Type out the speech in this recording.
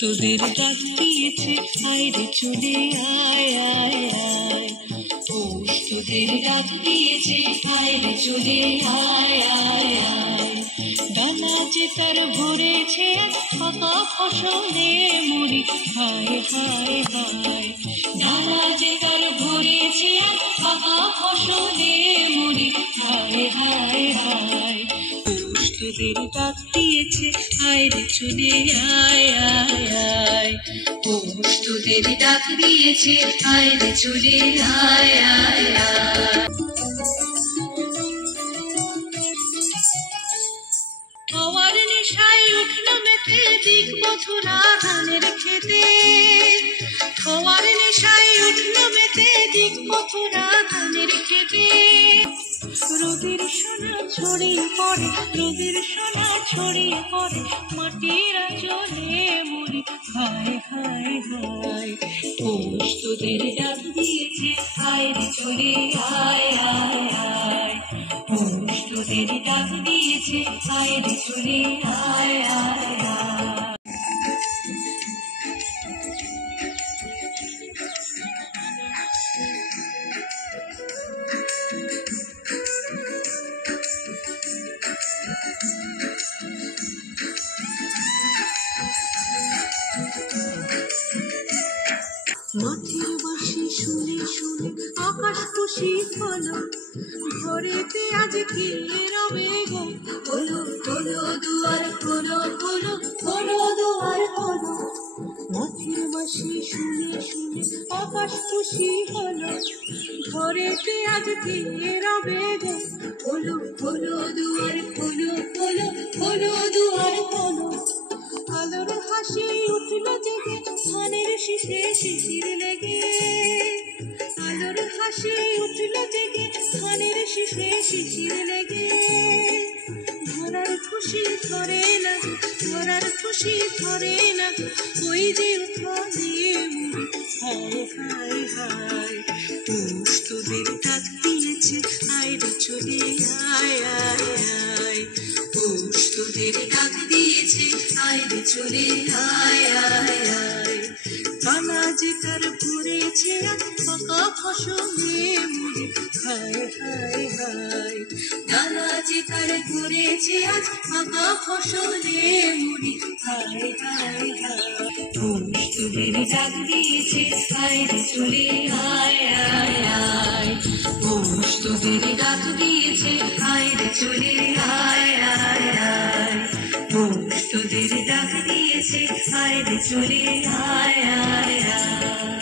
তোদের ডাক দিয়েছে আয় রে চলে আয় আয় আয়। তোদের ডাক দিয়েছে আয় রে চলে আয় আয় আয়। ডানা যে তার ভরেছে ফাঁকা ফসলে মুড়ি হায় হায় হায়। ডানা যে তার ভরেছে ফাঁকা ফসলে মুড়ি হায় হায় হায়। তোদের ডাক দিয়েছে আয় রে চলে আয় আয় আয়। তোদের ডাক দিয়েছে আয় রে চলে আয় আয় আয়। হওয়ার নেশায় উঠল মেতে দিক মথুরা ধানের খেতে। হওয়ার নেশায় উঠল মেতে দিক মথুরা ধানের খেতে। রোদের সোনা ছড়িয়ে পড়ে, রোদের সোনা ছড়িয়ে পড়ে মাটির আঁচলে মুড়ি হায় হায় হায়। তোদের ডাক দিয়েছে আয় রে চলে আয় আয় আয়। তোদের ডাক দিয়েছে আয় রে চলে আয় আয় আয়। মাঠের বাঁশি শুনে শুনে আকাশ খুশি হলো। ঘরেতে আজ কি রবে গো, হলো হলো দুয়ার খোলো খোলো খোলো দুয়ার খোলো। মাঠের বাঁশি শুনে শুনে আকাশ খুশি হলো। ঘরেতে আজ কি রবে গো, হলো হলো দুয়ার খোলো খোলো খোলো দুয়ার খোলো। আলোর হাসি উঠল জেগে ধানের শীষে শিশির লেগে। আলোর হাসি উঠল জেগে ধানের শীষে শিশির লেগে। ধরার খুশি ধরে না, ধরার খুশি ধরে না ওই যে উঠানে মুড়ি হায় হায় হায়। তোদের ডাক দিয়েছে আয় রে চলে আয় আয় আয়। তোদের ডাক দিয়েছে আয় রে চলে আয় আয় আয়। ডানা যে তার ভরেছে ফাঁকা ফসলে মুড়ি হায় হায় হায়। ডানা যে তার ভরেছে আজ ফাঁকা ফসলে মুড়ি হায় হায় হায়। তোদের ডাক দিয়েছে আয় রে চলে আয় আয় আয়। তোদের ডাক দিয়েছে আয় রে চলে আয় আয় আয়। তোদের ডাক দিয়েছে আয় রে চলে আয় আয় আয়।